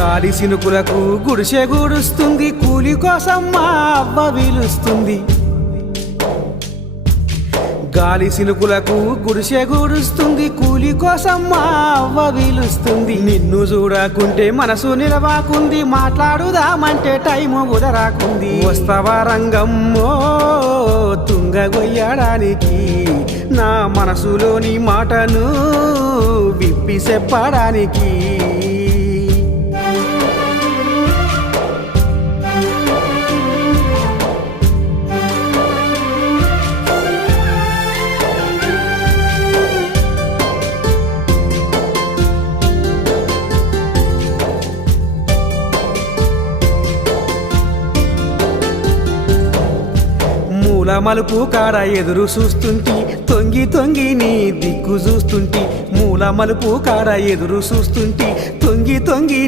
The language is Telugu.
గాలి సినుకులకు గుడిసె గూడుస్తుంది, కూలి కోసం మా అవ్వ వీలుస్తుంది. గాలి సినుకులకు గుడిసె గూడుస్తుంది, కూలి కోసం మా అవ్వ వీలుస్తుంది. నిన్ను చూడకుంటే మనసు నిలవాకుంది, మాట్లాడుదామంటే టైము కుదరాకుంది. వస్తవా రంగమ్మో తుంగగొయ్యడానికి, నా మనసులోని మాటను విప్పి చెప్పడానికి. మూల మలుపు కాడ ఎదురు చూస్తుంటి, తొంగి తొంగి నీ దిక్కు చూస్తుంటి. మూల మలుపు కాడ ఎదురు చూస్తుంటి, తొంగి తొంగి